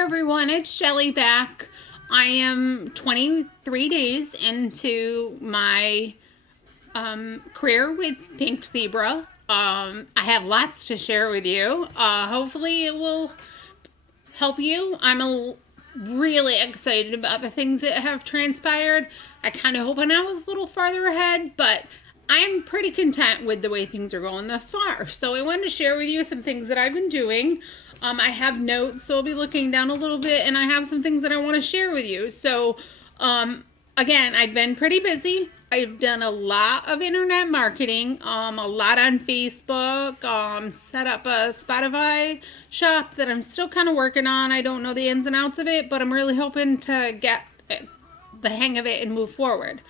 everyone, it's Shelly back. I am 23 days into my career with Pink Zebra. I have lots to share with you. Hopefully, it will help you. Really excited about the things that have transpired. I kind of hoping I was a little farther ahead, but I'm pretty content with the way things are going thus far. So I wanted to share with you some things that I've been doing. I have notes, so I'll be looking down a little bit, and I have some things that I want to share with you. So, again, I've been pretty busy. I've done a lot of internet marketing, a lot on Facebook, set up a Spotify shop that I'm still kind of working on. I don't know the ins and outs of it, but I'm really hoping to get the hang of it and move forward.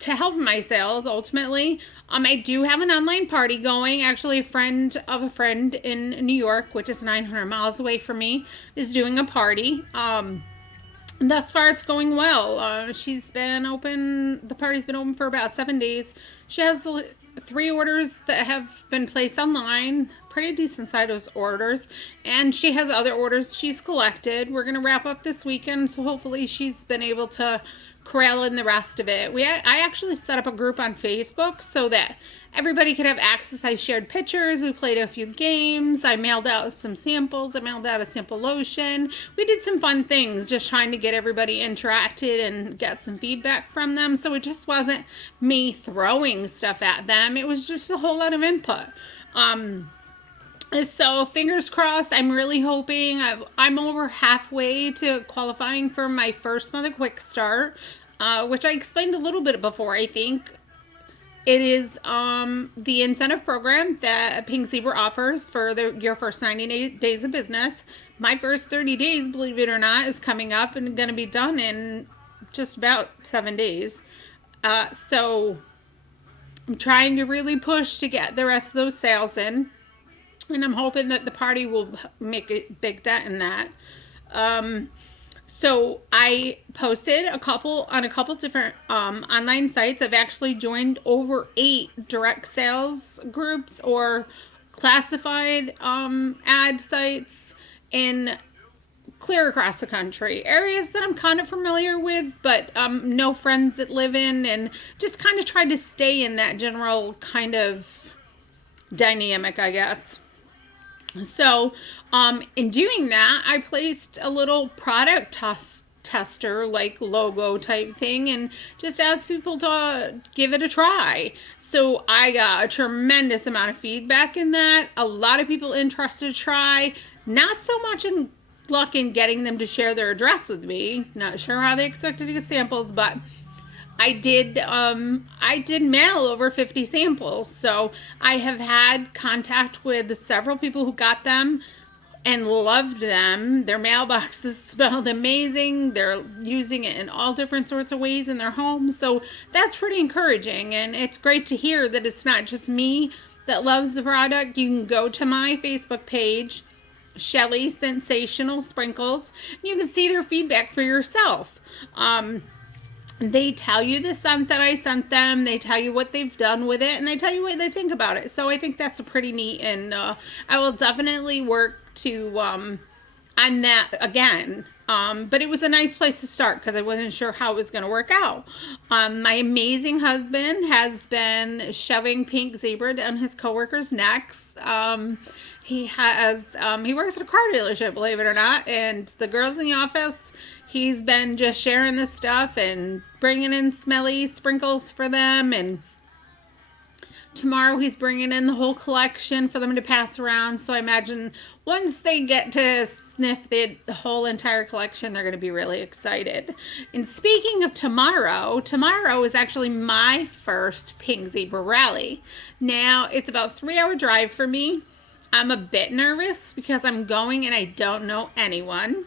To help my sales ultimately, I do have an online party going. Actually, a friend of a friend in New York, which is 900 miles away from me, is doing a party. Thus far, it's going well. She's been open, the party's been open for about 7 days. She has 3 orders that have been placed online, pretty decent sized orders, and she has other orders she's collected. We're going to wrap up this weekend, so hopefully she's been able to corral in the rest of it. I actually set up a group on Facebook so that everybody could have access. I shared pictures, we played a few games, I mailed out some samples, I mailed out a sample lotion. We did some fun things, just trying to get everybody interacted and get some feedback from them. So it just wasn't me throwing stuff at them, it was just a whole lot of input. So fingers crossed. I'm really hoping. I'm over halfway to qualifying for my first Mother Quick Start, which I explained a little bit before. I think it is the incentive program that Pink Zebra offers for your first 90 days of business. My first 30 days, believe it or not, is coming up and going to be done in just about 7 days. So I'm trying to really push to get the rest of those sales in. And I'm hoping that the party will make a big dent in that. So I posted on a couple different online sites. I've actually joined over 8 direct sales groups or classified ad sites in clear across the country. Areas that I'm kind of familiar with, but no friends that live in, and just kind of tried to stay in that general kind of dynamic, I guess. So, in doing that, I placed a little product tester, like logo type thing, and just asked people to give it a try. So I got a tremendous amount of feedback in that. A lot of people interested to try. Not so much in luck in getting them to share their address with me. Not sure how they expected to get samples, but I did mail over 50 samples, so I have had contact with several people who got them and loved them. Their mailboxes smelled amazing. They're using it in all different sorts of ways in their homes, so that's pretty encouraging, and it's great to hear that it's not just me that loves the product. You can go to my Facebook page, Shelly Sensational Sprinkles, and you can see their feedback for yourself. They tell you the scent that I sent them, they tell you what they've done with it, and they tell you what they think about it. So I think that's a pretty neat, and I will definitely work to on that again. But it was a nice place to start because I wasn't sure how it was going to work out. My amazing husband has been shoving Pink Zebra down his coworkers' necks. He works at a car dealership, believe it or not, and the girls in the office, he's been just sharing this stuff and bringing in smelly sprinkles for them. And tomorrow he's bringing in the whole collection for them to pass around. So I imagine once they get to sniff the whole entire collection, they're going to be really excited. And speaking of tomorrow is actually my first Pink Zebra rally. Now, it's about a 3-hour drive for me. I'm a bit nervous because I'm going and I don't know anyone.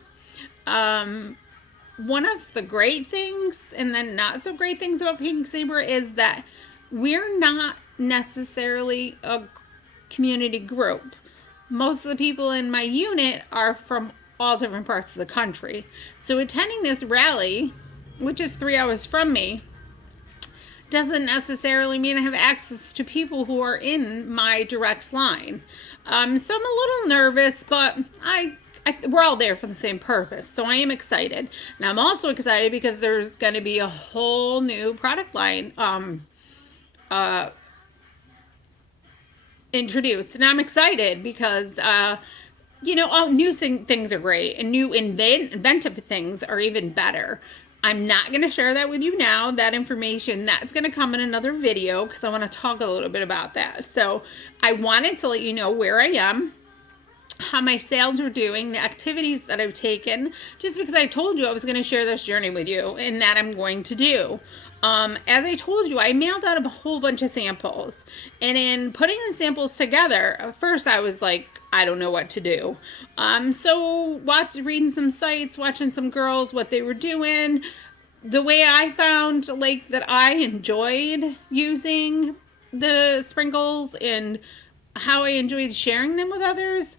One of the great things and then not so great things about Pink Zebra is that we're not necessarily a community group. Most of the people in my unit are from all different parts of the country. So attending this rally, which is 3 hours from me, doesn't necessarily mean I have access to people who are in my direct line. So I'm a little nervous, but we're all there for the same purpose. So I am excited. And I'm also excited because there's going to be a whole new product line introduced. And I'm excited because, new things are great. And new inventive things are even better. I'm not going to share that with you now. That information, that's going to come in another video because I want to talk a little bit about that. So I wanted to let you know where I am, how my sales are doing, the activities that I've taken, just because I told you I was going to share this journey with you, and that I'm going to do. As I told you, I mailed out a whole bunch of samples, and in putting the samples together, at first I was like, I don't know what to do. So reading some sites, watching some girls, what they were doing, the way I found like that I enjoyed using the sprinkles and how I enjoyed sharing them with others,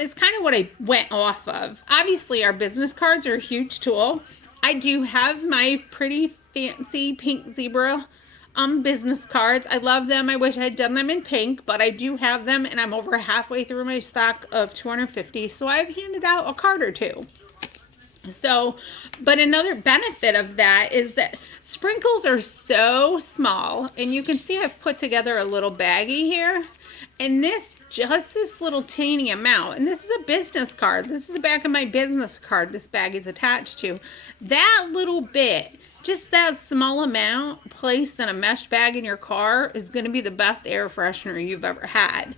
is kind of what I went off of. Obviously, our business cards are a huge tool. I do have my pretty fancy pink zebra business cards. I love them. I wish I had done them in pink, but I do have them, and I'm over halfway through my stock of 250, so I've handed out a card or two. So, but another benefit of that is that sprinkles are so small, and you can see I've put together a little baggie here, and just this little teeny amount, and this is a business card. This is the back of my business card this bag is attached to. That little bit, just that small amount placed in a mesh bag in your car is going to be the best air freshener you've ever had.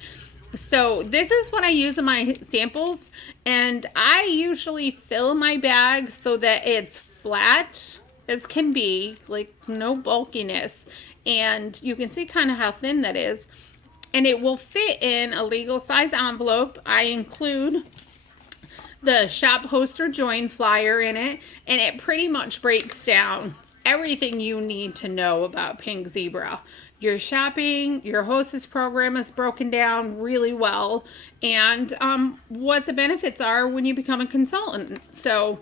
So this is what I use in my samples, and I usually fill my bag so that it's flat as can be, like no bulkiness, and you can see kind of how thin that is, and it will fit in a legal size envelope. I include the shop host or join flyer in it, and it pretty much breaks down everything you need to know about Pink Zebra. Your shopping, your hostess program is broken down really well, and what the benefits are when you become a consultant. So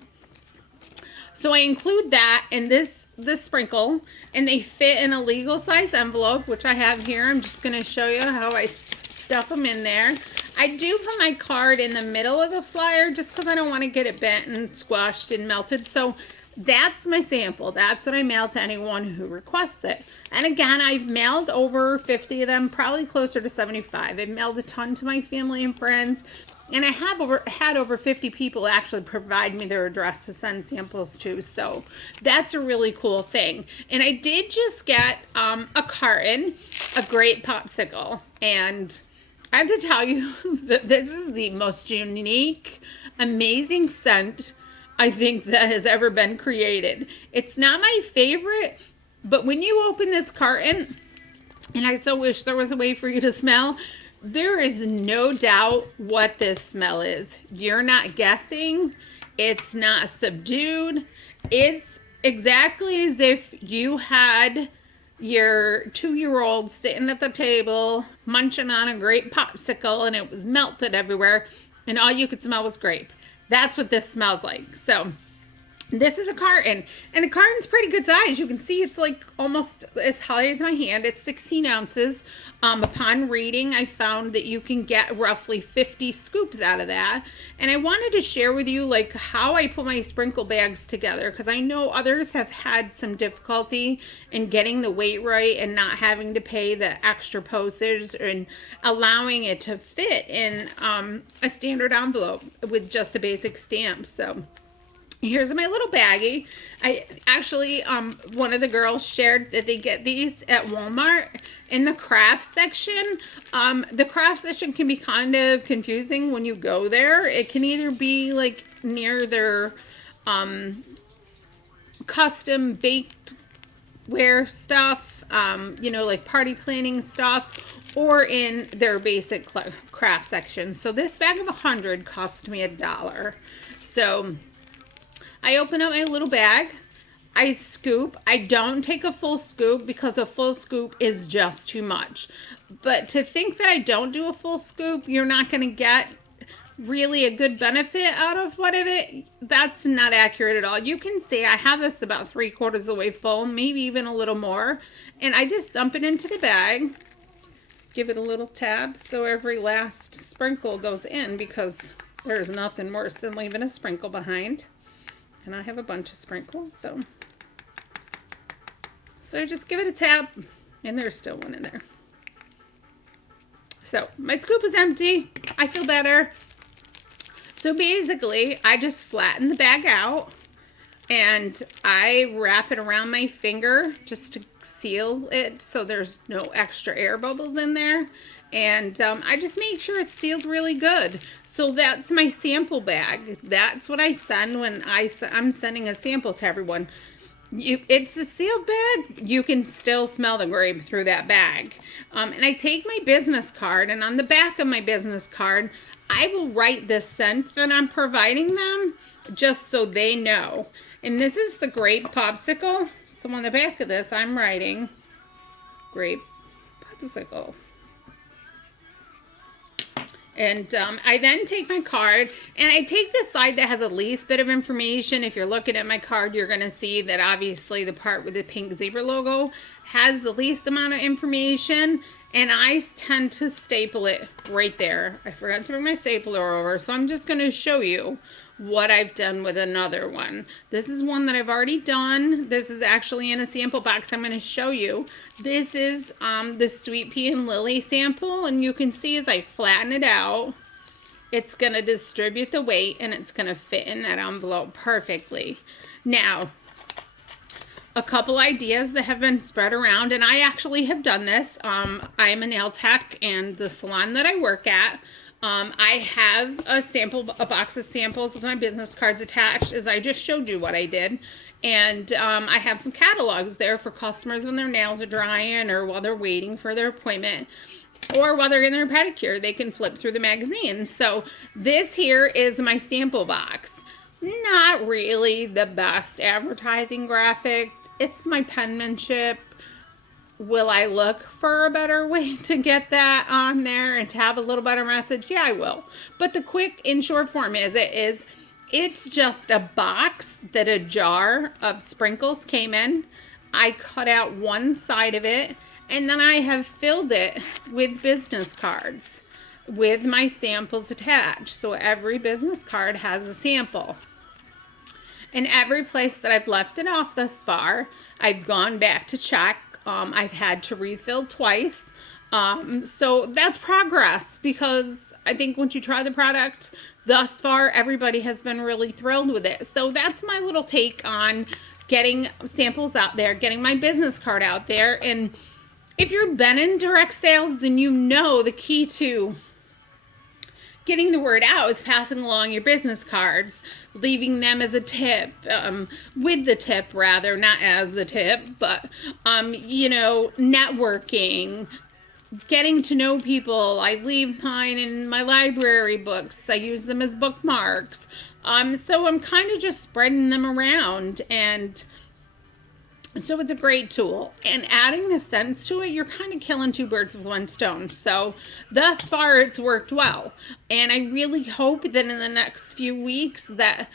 I include that in this sprinkle, and they fit in a legal size envelope, which I have here. I'm just going to show you how I stuff them in there. I do put my card in the middle of the flyer just because I don't want to get it bent and squashed and melted. So that's my sample. That's what I mail to anyone who requests it. And again, I've mailed over 50 of them, probably closer to 75. I've mailed a ton to my family and friends, and I have had over 50 people actually provide me their address to send samples to. So that's a really cool thing. And I did just get a carton of Grape Popsicle, and I have to tell you that this is the most unique, amazing scent I think that has ever been created. It's not my favorite, but when you open this carton, and I so wish there was a way for you to smell, there is no doubt what this smell is. You're not guessing. It's not subdued. It's exactly as if you had your 2-year-old sitting at the table munching on a grape popsicle and it was melted everywhere and all you could smell was grape. That's what this smells like. So this is a carton, and the carton's pretty good size. You can see it's like almost as high as my hand. It's 16 ounces. Upon reading, I found that you can get roughly 50 scoops out of that. And I wanted to share with you like how I put my sprinkle bags together, because I know others have had some difficulty in getting the weight right and not having to pay the extra postage and allowing it to fit in a standard envelope with just a basic stamp. So here's my little baggie. I actually, one of the girls shared that they get these at Walmart in the craft section. The craft section can be kind of confusing when you go there. It can either be like near their custom baked wear stuff, like party planning stuff, or in their basic craft section. So this bag of 100 cost me $1. So I open up my little bag, I scoop. I don't take a full scoop because a full scoop is just too much. But to think that I don't do a full scoop, you're not going to get really a good benefit out of what of it, that's not accurate at all. You can see I have this about 3/4 of the way full, maybe even a little more. And I just dump it into the bag, give it a little tab so every last sprinkle goes in, because There's nothing worse than leaving a sprinkle behind. And I have a bunch of sprinkles, so I just give it a tap, and there's still one in there. So my scoop is empty. I feel better. So basically, I just flatten the bag out, and I wrap it around my finger just to seal it so there's no extra air bubbles in there. And I just make sure it's sealed really good. So that's my sample bag. That's what I send when I'm sending a sample to everyone. It's a sealed bag. You can still smell the grape through that bag. And I take my business card, and on the back of my business card, I will write the scent that I'm providing them just so they know. And this is the grape popsicle. So on the back of this, I'm writing grape popsicle. And I then take my card, and I take the side that has the least bit of information. If you're looking at my card, you're going to see that obviously the part with the pink zebra logo has the least amount of information, and I tend to staple it right there. I forgot to bring my stapler over, so I'm just going to show you what I've done with another one. This is one that I've already done. This is actually in a sample box I'm going to show you. This is the Sweet Pea and Lily sample, and you can see as I flatten it out, it's going to distribute the weight, and it's going to fit in that envelope perfectly. Now, a couple ideas that have been spread around, and I actually have done this. I'm a nail tech, and the salon that I work at, I have a box of samples with my business cards attached, as I just showed you what I did. And I have some catalogs there for customers when their nails are drying, or while they're waiting for their appointment, or while they're in their pedicure, they can flip through the magazine. So this here is my sample box. Not really the best advertising graphic. It's my penmanship. Will I look for a better way to get that on there and to have a little better message? Yeah, I will. But the quick and short form it's just a box that a jar of sprinkles came in. I cut out one side of it, and then I have filled it with business cards with my samples attached. So every business card has a sample. And every place that I've left it off thus far, I've gone back to check. I've had to refill twice. So that's progress, because I think once you try the product, thus far, everybody has been really thrilled with it. So that's my little take on getting samples out there, getting my business card out there. And if you've been in direct sales, then you know the key to getting the word out is passing along your business cards, leaving them as a tip, with the tip rather, not as the tip, but, networking, getting to know people. I leave mine in my library books. I use them as bookmarks. So I'm kind of just spreading them around, and so it's a great tool. And adding the scents to it, you're kind of killing two birds with one stone. So thus far, it's worked well. And I really hope that in the next few weeks that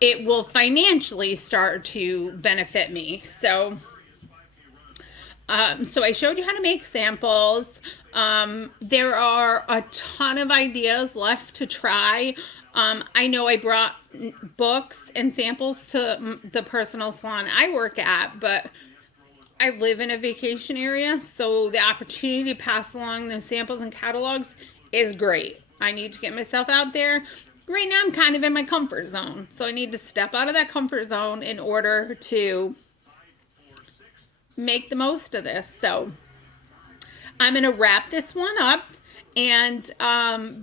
it will financially start to benefit me. So I showed you how to make samples. There are a ton of ideas left to try. I know I brought books and samples to the personal salon I work at, but I live in a vacation area, so the opportunity to pass along the samples and catalogs is great. I need to get myself out there. Right now, I'm kind of in my comfort zone, so I need to step out of that comfort zone in order to make the most of this. So I'm going to wrap this one up. And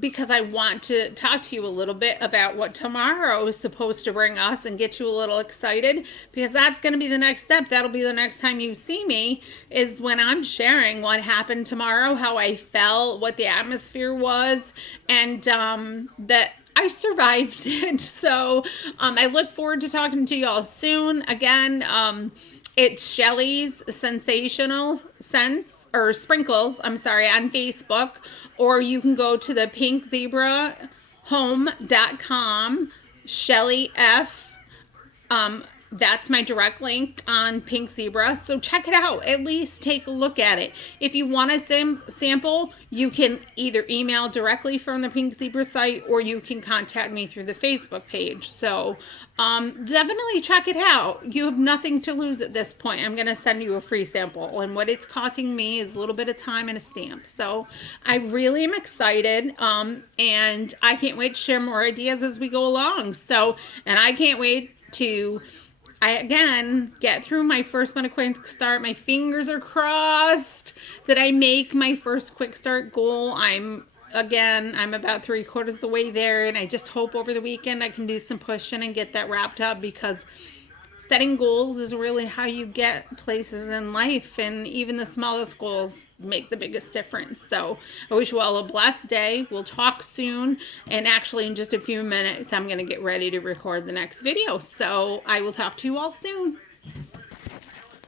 because I want to talk to you a little bit about what tomorrow is supposed to bring us and get you a little excited, because that's going to be the next step. That'll be the next time you see me, is when I'm sharing what happened tomorrow, how I felt, what the atmosphere was, and that I survived it. So I look forward to talking to you all soon. Again, it's Shelly's Sensational Scents, or Sprinkles, on Facebook, or you can go to the pinkzebrahome.com, Shelly F. That's my direct link on Pink Zebra. So check it out. At least take a look at it. If you want a sample, you can either email directly from the Pink Zebra site or you can contact me through the Facebook page. So definitely check it out. You have nothing to lose at this point. I'm going to send you a free sample. And what it's costing me is a little bit of time and a stamp. So I really am excited. And I can't wait to share more ideas as we go along. So, and I can't wait to again get through my first one, a quick start. My fingers are crossed that I make my first quick start goal. I'm about 3/4 of the way there, and I just hope over the weekend I can do some pushing and get that wrapped up, because setting goals is really how you get places in life, and even the smallest goals make the biggest difference. So I wish you all a blessed day. We'll talk soon, and actually in just a few minutes I'm going to get ready to record the next video. So I will talk to you all soon.